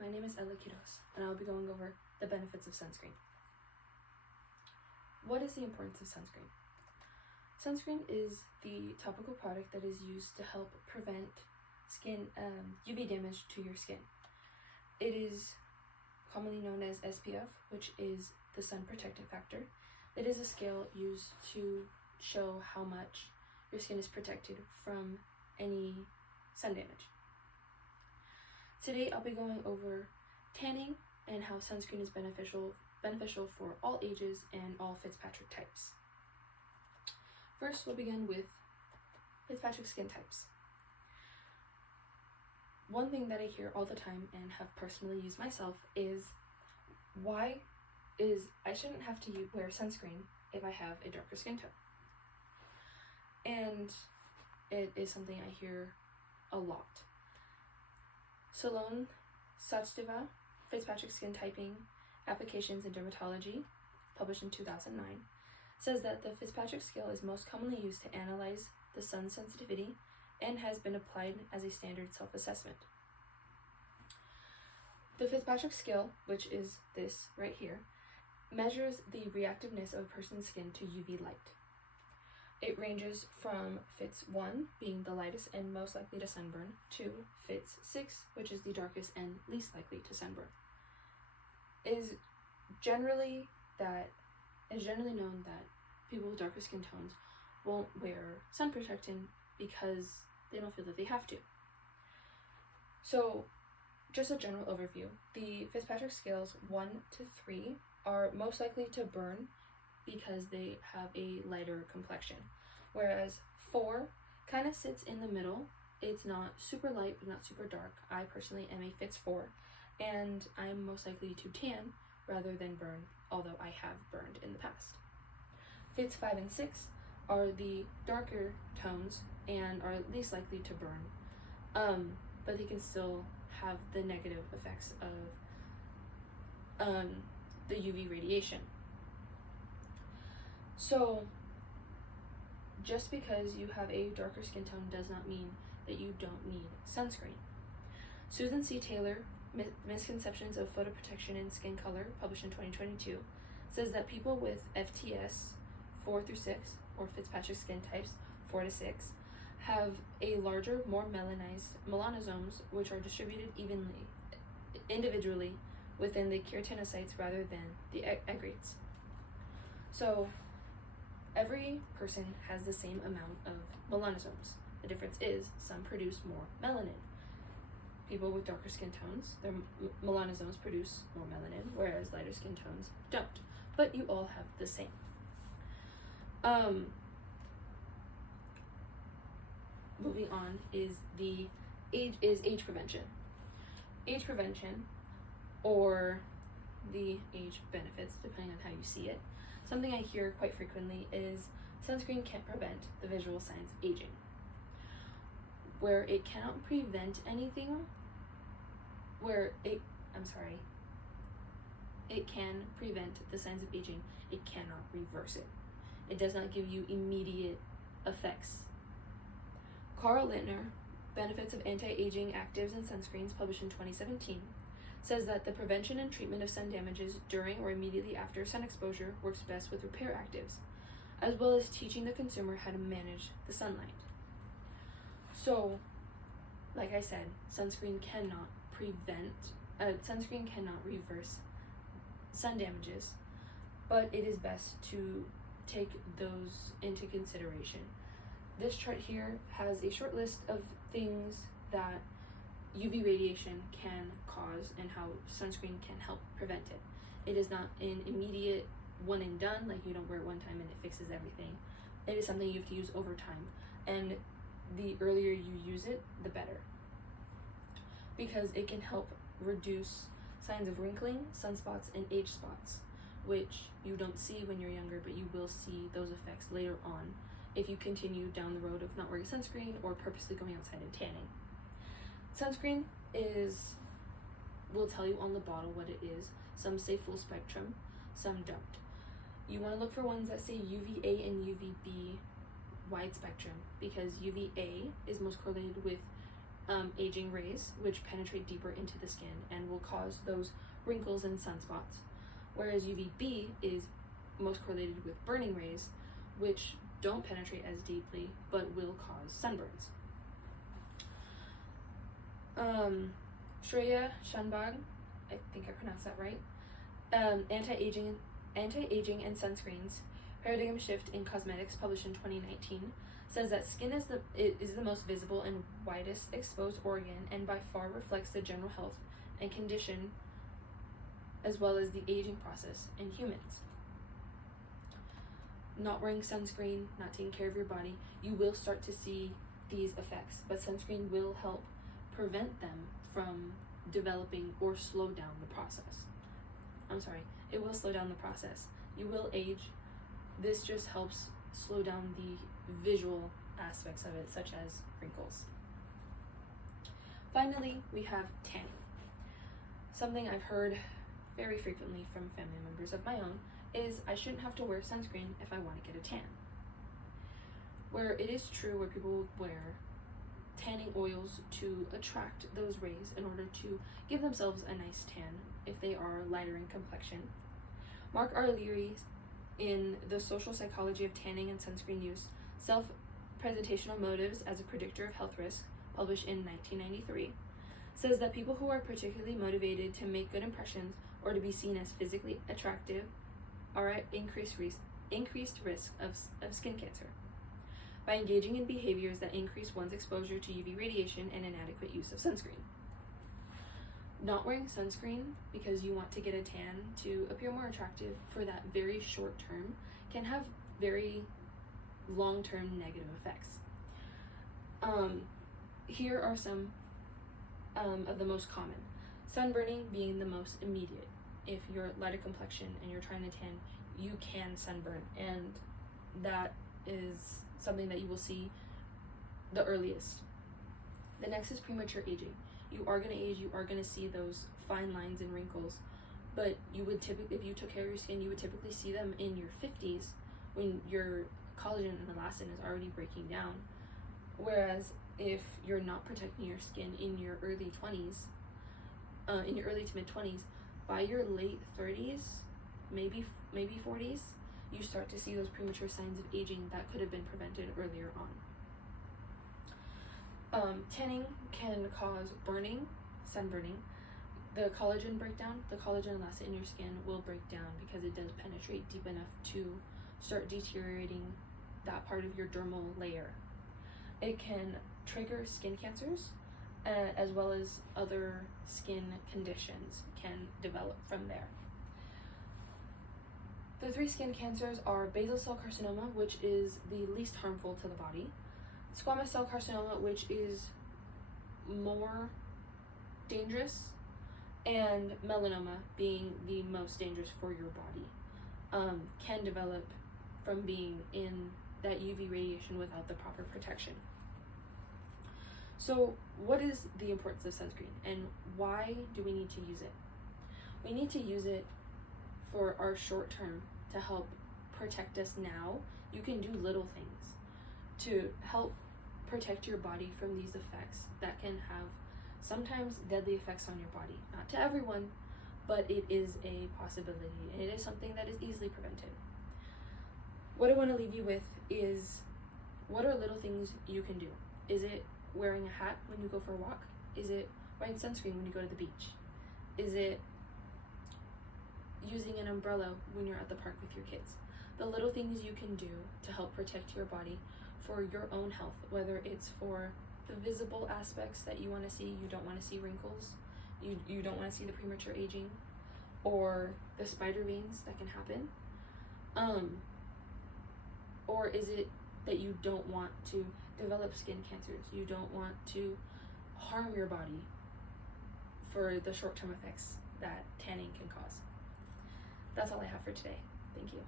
my name is Ella Quiroz, and I will be going over the benefits of sunscreen. What is the importance of sunscreen? Sunscreen is the topical product that is used to help prevent skin UV damage to your skin. It is commonly known as SPF, which is the sun protectant factor. It is a scale used to show how much your skin is protected from any sun damage. Today I'll be going over tanning and how sunscreen is beneficial for all ages and all Fitzpatrick types. First, we'll begin with Fitzpatrick skin types. One thing that I hear all the time and have personally used myself is I shouldn't have to wear sunscreen if I have a darker skin tone. And it is something I hear a lot. Salon Sachtiva, Fitzpatrick Skin Typing, Applications in Dermatology, published in 2009, says that the Fitzpatrick scale is most commonly used to analyze the sun sensitivity and has been applied as a standard self-assessment. The Fitzpatrick scale, which is this right here, measures the reactiveness of a person's skin to UV light. It ranges from Fitz 1, being the lightest and most likely to sunburn, to Fitz 6, which is the darkest and least likely to sunburn. It is generally known that people with darker skin tones won't wear sun protectant because they don't feel that they have to. So, just a general overview. The Fitzpatrick scales 1 to 3 are most likely to burn because they have a lighter complexion, whereas 4 kind of sits in the middle. It's not super light but not super dark. I personally am a Fitz 4, and I'm most likely to tan rather than burn, although I have burned in the past. Fitz 5 and 6 are the darker tones and are least likely to burn, but they can still have the negative effects of the UV radiation. So, just because you have a darker skin tone does not mean that you don't need sunscreen. Susan C. Taylor, Misconceptions of Photoprotection and Skin Color, published in 2022, says that people with FTS 4 through 6, or Fitzpatrick skin types 4 to 6, have a larger, more melanized melanosomes, which are distributed individually within the keratinocytes rather than the aggregates. So, every person has the same amount of melanosomes. The difference is some produce more melanin. People with darker skin tones, their melanosomes produce more melanin, whereas lighter skin tones don't. But you all have the same. Moving on is age prevention. Age prevention, or the age benefits, depending on how you see it. Something I hear quite frequently is sunscreen can't prevent the visual signs of aging. Where it cannot prevent anything, it can prevent the signs of aging, it cannot reverse it. It does not give you immediate effects. Carl Littner, Benefits of Anti-Aging Actives and Sunscreens, published in 2017, says that the prevention and treatment of sun damages during or immediately after sun exposure works best with repair actives, as well as teaching the consumer how to manage the sunlight. So, like I said, sunscreen cannot reverse sun damages, but it is best to take those into consideration. This chart here has a short list of things that UV radiation can cause and how sunscreen can help prevent it. It is not an immediate one and done, like you don't wear it one time and it fixes everything. It is something you have to use over time, and the earlier you use it, the better, because it can help reduce signs of wrinkling, sunspots, and age spots, which you don't see when you're younger, but you will see those effects later on if you continue down the road of not wearing sunscreen or purposely going outside and tanning. Sunscreen will tell you on the bottle what it is. Some say full spectrum, some don't. You want to look for ones that say UVA and UVB wide spectrum, because UVA is most correlated with aging rays, which penetrate deeper into the skin and will cause those wrinkles and sunspots, whereas UVB is most correlated with burning rays, which don't penetrate as deeply but will cause sunburns. Shreya Shanbag, I think I pronounced that right, Anti-Aging and Sunscreens, Paradigm Shift in Cosmetics, published in 2019, says that skin is the most visible and widest exposed organ and by far reflects the general health and condition as well as the aging process in humans. Not wearing sunscreen, not taking care of your body, you will start to see these effects, but sunscreen will help prevent them from developing or slow down the process. It will slow down the process. You will age. This just helps slow down the visual aspects of it, such as wrinkles. Finally, we have tanning. Something I've heard very frequently from family members of my own is I shouldn't have to wear sunscreen if I want to get a tan. Where it is true where people wear tanning oils to attract those rays in order to give themselves a nice tan if they are lighter in complexion. Mark R. Leary, in The Social Psychology of Tanning and Sunscreen Use, Self-Presentational Motives as a Predictor of Health Risk, published in 1993, says that people who are particularly motivated to make good impressions or to be seen as physically attractive are at increased risk of skin cancer by engaging in behaviors that increase one's exposure to UV radiation and inadequate use of sunscreen. Not wearing sunscreen because you want to get a tan to appear more attractive for that very short term can have very long-term negative effects. Here are some of the most common. Sunburning being the most immediate. If you're lighter complexion and you're trying to tan, you can sunburn, and that is something that you will see the earliest. The next is premature aging. You are going to age, you are going to see those fine lines and wrinkles, but you would typically, if you took care of your skin, you would typically see them in your 50s when your collagen and elastin is already breaking down. Whereas if you're not protecting your skin in your early 20s, in your early to mid 20s, by your late 30s, maybe 40s, you start to see those premature signs of aging that could have been prevented earlier on. Tanning can cause burning, sunburning. The collagen breakdown, the collagen elastin in your skin will break down because it does penetrate deep enough to start deteriorating that part of your dermal layer. It can trigger skin cancers, as well as other skin conditions can develop from there. The 3 skin cancers are basal cell carcinoma, which is the least harmful to the body, squamous cell carcinoma, which is more dangerous, and melanoma being the most dangerous for your body, can develop from being in that UV radiation without the proper protection. So what is the importance of sunscreen and why do we need to use it? We need to use it for our short term to help protect us now. You can do little things to help protect your body from these effects that can have sometimes deadly effects on your body. Not to everyone, but it is a possibility, and it is something that is easily prevented. What I want to leave you with is, what are little things you can do? Is it wearing a hat when you go for a walk? Is it wearing sunscreen when you go to the beach? Is it using an umbrella when you're at the park with your kids? The little things you can do to help protect your body for your own health, whether it's for the visible aspects that you want to see, you don't want to see wrinkles, you don't want to see the premature aging, or the spider veins that can happen, or is it that you don't want to develop skin cancers, you don't want to harm your body for the short-term effects that tanning can cause? That's all I have for today. Thank you.